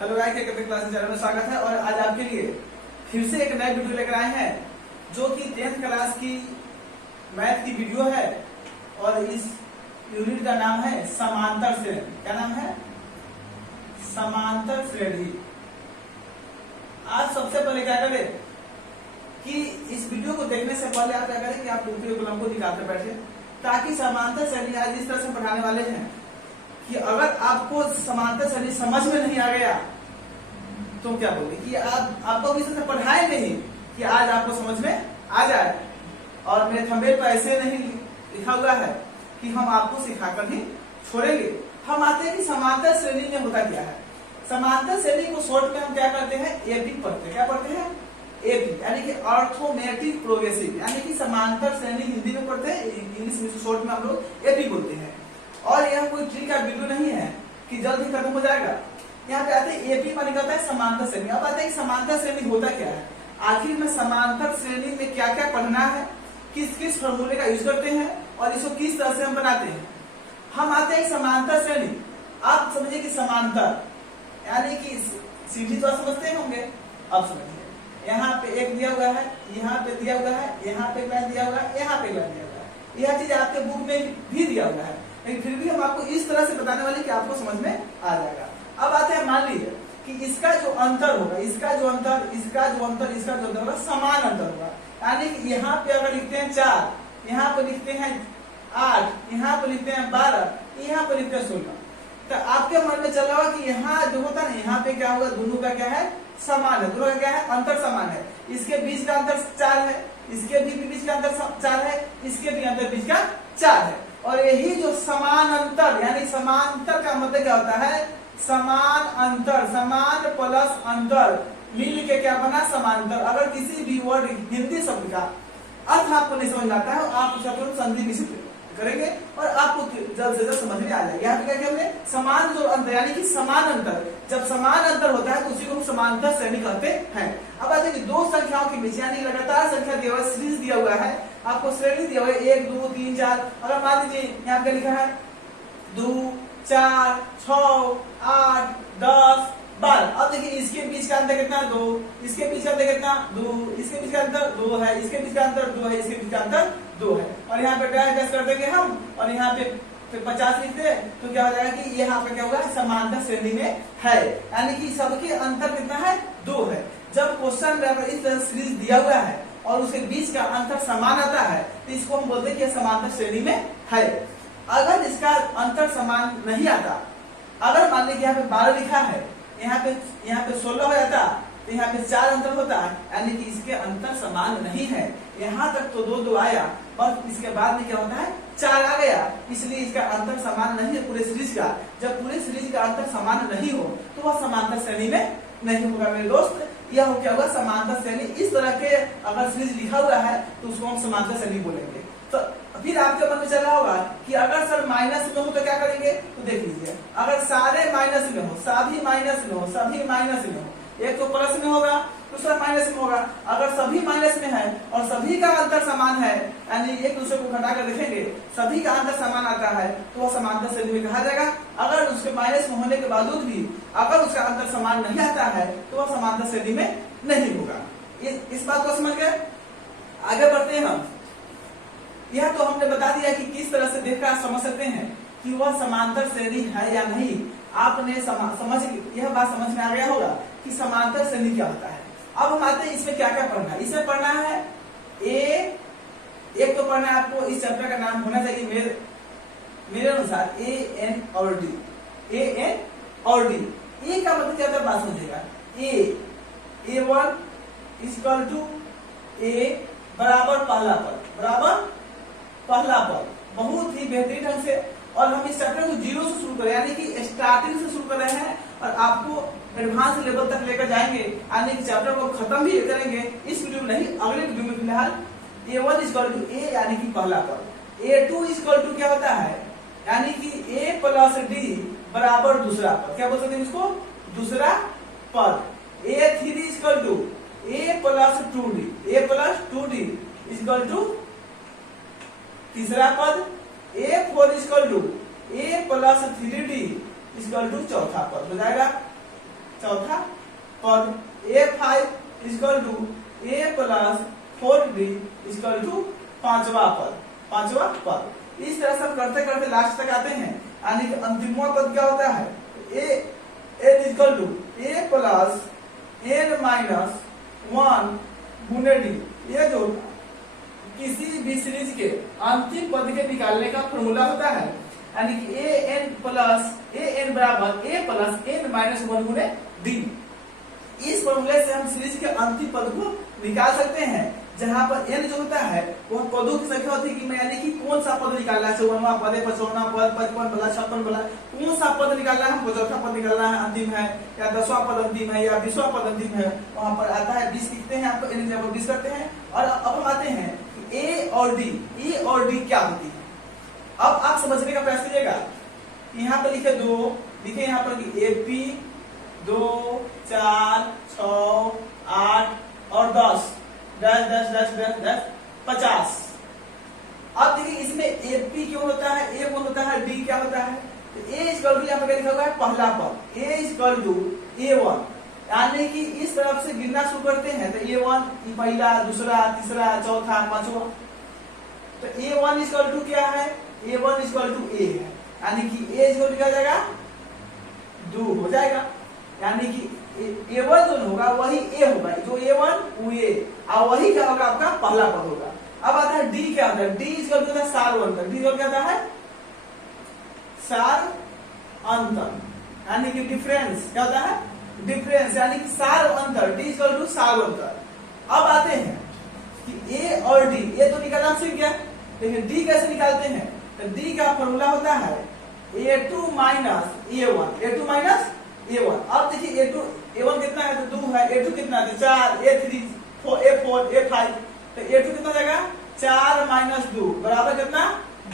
Hello guys, classes channel में स्वागत है। और आज आपके लिए फिर से एक नए वीडियो लेकर आए हैं जो कि 10th क्लास की मैथ की वीडियो है। और इस यूनिट का नाम है समांतर श्रेणी। क्या नाम है? समांतर श्रेणी। आज सबसे पहले क्या करें कि इस वीडियो को देखने से पहले आप क्या करें कि आप कॉपी और कलम को निकालते बैठे, ताकि समांतर श्रेणी आज इस तरह से पढ़ाने वाले हैं कि अगर आपको समांतर श्रेणी समझ में नहीं आ गया तो क्या बोले कि आपको किसी से पढ़ाए नहीं कि आज आपको समझ में आ जाए। और मेरे थंबनेल पर ऐसे नहीं लिखा हुआ है कि हम आपको सिखाकर ही छोड़ेंगे। हम आते हैं कि समांतर श्रेणी में होता क्या है। समांतर श्रेणी को शॉर्ट में हम क्या करते हैं? एपी पढ़ते हैं। क्या पढ़ते हैं? एपी, यानी कि अर्थोमेटिक प्रोग्रेसिव, यानी कि समांतर श्रेणी हिंदी में पढ़ते हैं, इंग्लिश में शॉर्ट में हम लोग एपी बोलते हैं। और यह कोई ट्रिक का वीडियो नहीं है कि जल्द ही खत्म हो जाएगा। यहाँ पे आते हैं एपी माने कहता है समांतर श्रेणी। अब आते हैं कि समांतर श्रेणी होता क्या है, आखिर में समांतर श्रेणी में क्या क्या पढ़ना है, किस किस फॉर्मूले का यूज करते हैं और इसको किस तरह से हम बनाते हैं। हम आते हैं समांतर श्रेणी। आप समझिए कि समांतर यानी कि सीधी तो समझते होंगे। अब समझिए, यहाँ पे एक दिया हुआ है, यहाँ पे दिया हुआ है, यहाँ पे लाइन दिया हुआ है, यहाँ पे लाइन दिया हुआ है। यह चीज आपके बुक में भी दिया हुआ है, लेकिन फिर भी हम आपको इस तरह से बताने वाले कि आपको समझ में आ जाएगा। अब आते हैं, मान लीजिए कि इसका जो अंतर होगा, इसका जो अंतर, इसका जो अंतर, इसका जो अंतर होगा, समान अंतर होगा। यानी कि यहाँ पे अगर लिखते हैं 4, यहाँ पे लिखते हैं 8, यहाँ पे लिखते हैं 12, यहाँ पे लिखते हैं 16, तो आपके मन में चल रहा होगा कि यहाँ जो होता है ना, यहाँ पे क्या होगा, दोनों का क्या है? समान है। दोनों का क्या है? अंतर समान है। इसके बीच का अंतर 4 है, इसके भी बीच का अंतर 4 है, इसके भी अंतर बीच का 4 है। और यही जो समान अंतर, यानी समांतर का मतलब क्या होता है? समान अंतर, समान प्लस अंतर मिल के क्या बना? समांतर। अगर किसी भी वर्ड हिंदी शब्द का अर्थ आपको नहीं समझ आता है, आप उसका संधि निश्चित करेंगे और आपको जल्द से जल्द समझ में आ जाएगा। यहाँ पे क्या कहते? समान जो अंतर, यानी कि समान अंतर। जब समान अंतर होता है तो उसी को हम समांतर श्रेणी कहते हैं। अब आते हैं दो संख्याओं के बीच, यानी लगातार संख्या दिया हुआ है, सीरीज दिया हुआ है, आपको श्रेणी दिया हुआ है 1 2 3 4। अगर मान लीजिए यहाँ पे लिखा है 2 4 6 8 10 12। अब देखिए इसके बीच का अंतर कितना? 2, इसके बीच का अंतर कितना? 2, इसके बीच का अंतर 2 है, इसके बीच का अंतर 2 है, इसके बीच का अंतर 2 है। और यहाँ पे डैश कर देंगे हम, और यहाँ पे 50 लिखते हैं तो क्या हो जाएगा कि यहाँ पे क्या होगा? समांतर श्रेणी में है, यानी कि सबके अंतर कितना है? 2 है। जब क्वेश्चन पेपर इस तरह सीरीज दिया हुआ है और उसके बीच का अंतर समान आता है तो इसको हम बोलते हैं कि समांतर श्रेणी में है। अगर इसका अंतर समान नहीं आता, अगर मान लीजिए यहाँ पे 12 लिखा है, यहाँ पे 16 हो जाता, तो यहाँ पे 4 अंतर होता है, यानी कि इसके अंतर समान नहीं है। यहाँ तक तो 2 2 आया, और इसके बाद में क्या होता है? 4 आ गया, इसलिए इसका अंतर समान नहीं है पूरे सीरीज का। जब पूरे सीरीज का अंतर समान नहीं हो तो वह समांतर श्रेणी में नहीं होगा मेरे दोस्त। यह क्या होगा? समांतर श्रेणी। इस तरह के अगर सीरीज लिखा हुआ है तो उसको हम समांतर श्रेणी बोलेंगे। तो फिर आपके मन में चल रहा होगा कि अगर सर माइनस में हो तो क्या करेंगे? तो देख लीजिए, अगर सारे माइनस में हो, सभी माइनस में हो, सभी माइनस में हो, एक तो प्लस में होगा, दूसरा माइनस में होगा। अगर सभी माइनस में है और सभी का अंतर समान है, यानी एक दूसरे को घटाकर देखेंगे, सभी का अंतर समान आता है, तो वह समांतर श्रेणी में कहा जाएगा। अगर उसके माइनस में होने के बावजूद भी अगर उसका अंतर समान नहीं आता है तो वह समांतर श्रेणी में नहीं होगा। इस बात को समझ गए? आगे बढ़ते हैं हम। यह तो हमने बता दिया कि किस तरह से देखकर आप समझ सकते हैं कि वह समांतर श्रेणी है या नहीं। आपने यह बात समझ में आ गया होगा कि समांतर श्रेणी क्या होता है। अब हम आते हैं इसमें क्या क्या पढ़ना है। इसमें पढ़ना है एक तो पढ़ना है आपको, इस चैप्टर का नाम होना चाहिए मेरे अनुसार AN और D। AN और D, ए का मतलब क्या होता है? बात समझेगा। A1 इक्वल टू A बराबर पहला पद, बराबर पहला पद। बहुत ही बेहतरीन ढंग से। और हम इस चैप्टर को 0 से शुरू करें, यानी कि स्टार्टिंग से शुरू कर रहे हैं और आपको एडवांस लेवल तक लेकर जाएंगे, यानी कि चैप्टर को खत्म भी करेंगे इस वीडियो में नहीं, अगले वीडियो में। फिलहाल A1 इक्वल टू A, यानी कि पहला पद। A2 इक्वल टू क्या होता है? यानी कि A प्लस D बराबर दूसरा पद। क्या बोल सकते हैं इसको? दूसरा पद। A3 equal to A plus 2D, A plus 2D equal to तीसरा पद। A4 equal to A plus 3D equal to चौथा पद हो जाएगा। चौथा पद, A5 equal to A plus 4D equal to पांचवा पद। इस तरह से हम करते करते लास्ट तक आते हैं, यानी कि अंतिमवा पद क्या होता है, n equal to A plus n minus 1 गुने D। ये जो किसी भी सीरीज के अंतिम पद के निकालने का फॉर्मूला होता है, यानी कि an बराबर A प्लस n माइनस 1 गुने D। इस फॉर्मूले से हम सीरीज के अंतिम पद को निकाल सकते हैं, जहां पर n जो होता है वह पदों की संख्या होती है कि मैं यानी कि कौन सा पद निकालना है, 54वां पद, 55वां पद, 55 वाला, 56 वाला, कौन सा पद निकालना है, हमको चौथा पद निकालना है अंतिम है, या 10वां पद अंतिम है, या 20वां पद अंतिम है, वहां पर आता है 20 लिखते हैं, आपको n जब 20 करते हैं। और अब हम आते हैं कि ए और डी क्या होती है। अब आप समझने का प्रयास कीजिएगा, यहाँ पर लिखे 2, लिखे यहाँ पर कि AP 2 4 6 8 और 10 50। अब देखिए इसमें AP क्यों होता है, A कौन होता है, D क्या होता है। तो A इक्वल टू यहाँ पर लिखा हुआ है पहला पद, A इक्वल टू A1, यानी कि इस तरफ से गिनना शुरू करते हैं तो A1 पहला, दूसरा, तीसरा, चौथा, पांचवा। तो A1 इक्वल टू क्या है, A1 इक्वल टू A है, यानी कि A इक्वल टू क्या हो जाएगा, 2 हो जाएगा, यानी कि A1 जो होगा वही A होगा, जो A1 वो A, और वही क्या होगा आपका पहला पद होगा। अब आता है D क्या होता है, D इक्वल टू होता है सार अंतर, D इक्वल क्या होता है, सार अंतर, यानी कि डिफरेंस क्या होता है, डिफरेंस, यानी कि सार अंतर, D इक्वल टू सार अंतर। अब आते हैं कि A और D, ये तो निकालना सीख गया, लेकिन D कैसे निकालते हैं, तो D का फॉर्मूला होता है A2 minus A1, A2 minus A1। अब देखिए A1 कितना है, तो 2 है, A2 कितना है, 4, A3 A4 A5, तो A2 कितना जाएगा, 4 माइनस 2 बराबर कितना,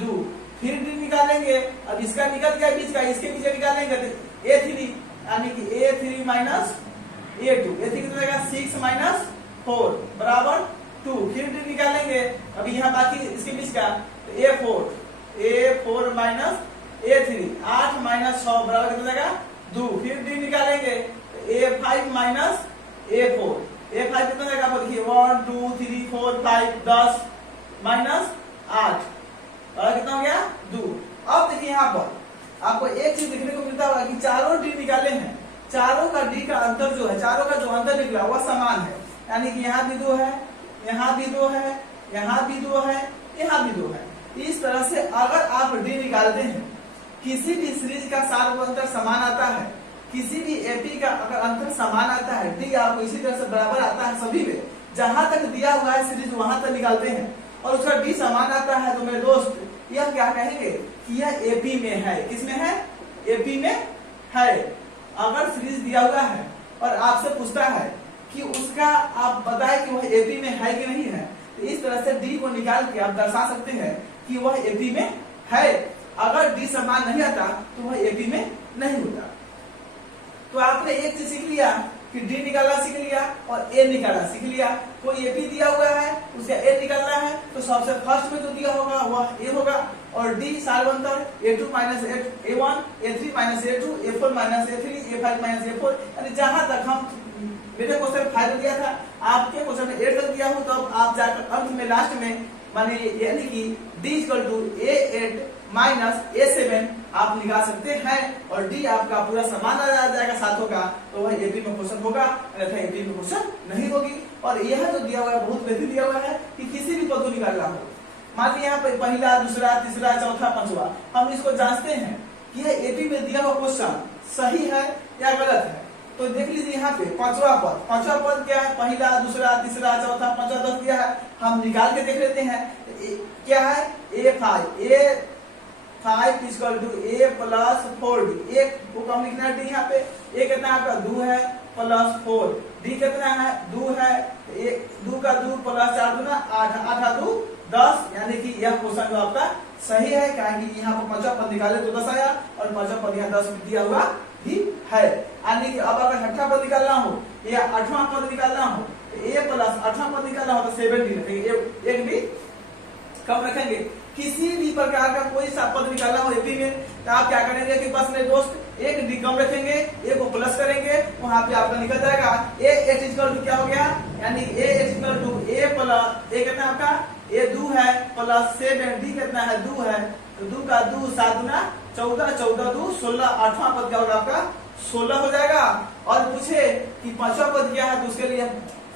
2। फिर D निकालेंगे, अब इसका निकल गया बीच का, इसके पीछे निकालेंगे तो A3, यानी कि A3 माइनस A2, A3 कितना जाएगा, 6 माइनस 4 बराबर 2। फिर D निकालेंगे, अभी यहाँ बाकी इसके बीच का, तो A4 माइनस A3, 8 माइनस 6 बराबर कितना जाएगा, 2। फिर D निकालेंगे तो A5 माइनस A4, A5 कितना जाएगा, देखिए 1 2 3 4 5 10 माइनस 8 बराबर कितना हो गया, 2। अब देखिए यहाँ पर आपको एक चीज देखने को मिलता होगा कि चारों D निकाले हैं, चारों का D का अंतर जो है, चारों का जो अंतर निकला वह समान है, यानी कि यहाँ भी 2 है, यहाँ भी 2 है, यहाँ भी 2 है, यहाँ भी 2 है। इस तरह से अगर आप D निकालते हैं, किसी भी सीरीज का सार अंतर समान आता है, किसी भी AP का अगर अंतर समान आता है, D आपको इसी तरह से बराबर आता है सभी में, जहां तक दिया हुआ है सीरीज वहां तक निकालते हैं, और उसका D समान आता है, तो मेरे दोस्त यह क्या कहेंगे कि यह AP में है। किसमें है, AP में है। अगर सीरीज दिया हुआ है और आपसे पूछता है कि उसका आप बताएं कि वह AP में है कि नहीं है, तो इस तरह से D को निकाल के आप दर्शा सकते हैं कि वह AP में है। अगर D समान नहीं आता तो वह AP में नहीं होता। तो आपने एक चीज सीख लिया कि D निकालना सीख लिया और A निकालना सीख लिया। कोई AP दिया हुआ है, उसका A निकालना है, तो सबसे फर्स्ट में जो दिया होगा वह A होगा, और D सार अंतर A2 minus A1, A3 minus A2, A4 minus A3, A5 minus A4, यानी जहां तक हम मेरे क्वेश्चन 5 दिया था, आपके क्वेश्चन में 8 तक दिया हो, तो आप जाकर अंत में लास्ट में माने यानी कि D equal to A8 minus A7 आप निकाल सकते हैं, और D आपका पूरा समान आ जाएगा सातों का, तो वह AP में क्वेश्चन होगा, अन्यथा AP में क्वेश्चन नहीं होगी। और यह जो दिया हुआ है बहुत बेहतरीन दिया हुआ है कि किसी भी पद को निकालना हो, मान लीजिए यहाँ पे पहला, दूसरा, तीसरा, चौथा, पांचवा, हम इसको जांचते हैं कि यह AP में दिया हुआ क्वेश्चन सही है या गलत है। तो देख लीजिए यहाँ पे पांचवा पद क्या है, पहला, दूसरा, तीसरा, चौथा, पांचवा, 10 दिया है, हम निकाल के देख लेते हैं क्या है, A5 equal to A plus 4D। एक को कम लिखना है D, यहाँ पे A कितना है आपका 2 है प्लस 4, D कितना है 2 है, 2 का 2 प्लस 4 दूना 8, 8 2 10, यानी कि यह क्वेश्चन जो आपका सही है, क्योंकि यहाँ पर पांचवा पद निकाले तो 10 आया, और पांचवा पद यहाँ 10 दिया हुआ ही है। यानी कि अब अगर छठा पद निकालना हो या 8वां पद निकालना हो, A प्लस 8वां पद निकालना हो तो 7D रखेंगे, एक भी कम रखेंगे। किसी भी प्रकार का कोई सा पद निकालना हो AP में, तो आप क्या करेंगे कि बस मेरे दोस्त एक D कम रखेंगे, एक को प्लस करेंगे, वहां पे आपका निकल जाएगा ए एक्स इक्वल टू क्या हो गया, यानी A X equal to A plus A कितना आपका ए 2 है प्लस 7 डी कितना है 2 है, तो 2 का 2 7 गुना 14, 14 2 16, आठवां पद क्या होगा आपका 16 हो जाएगा। और पूछे कि पांचवा पद क्या है, तो उसके लिए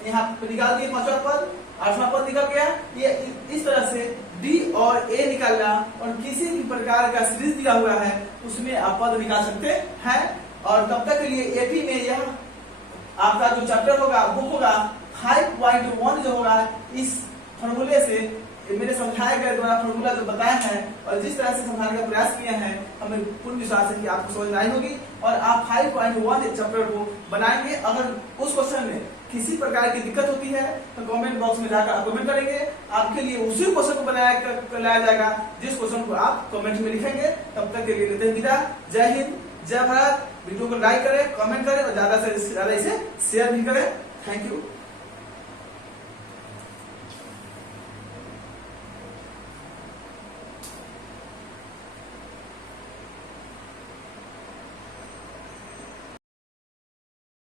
यहाँ पे निकाल दिए पांचवा पद, आठवां पद निकल गया। ये इस तरह से डी और ए निकालना, और किसी भी प्रकार का सीरीज दिया हुआ है उसमें आप पद निकाल सकते हैं। और तब तक के लिए एपी में यह आपका जो चैप्टर होगा बुक होगा 5.1 जो होगा, इस फॉर्मूले से मेरे समझाए गए द्वारा फॉर्मूला जो बताए हैं और जिस तरह से समझाने का प्रयास किए हैं, हमें पूर्ण विश्वास है कि आपको समझ में आई होगी और आप 5.1 चैप्टर को बनाएंगे। अगर उस क्वेश्चन में किसी प्रकार की दिक्कत होती है तो कमेंट बॉक्स में जाकर आप कमेंट करेंगे, आपके लिए उसी क्वेश्चन को लाया जाएगा जिस क्वेश्चन को आप कमेंट में लिखेंगे। तब तक के लिए लेते हैं विदा। जय हिंद, जय भारत। वीडियो को लाइक करें, कमेंट करें और ज्यादा से ज्यादा इसे शेयर भी करें। Thank you.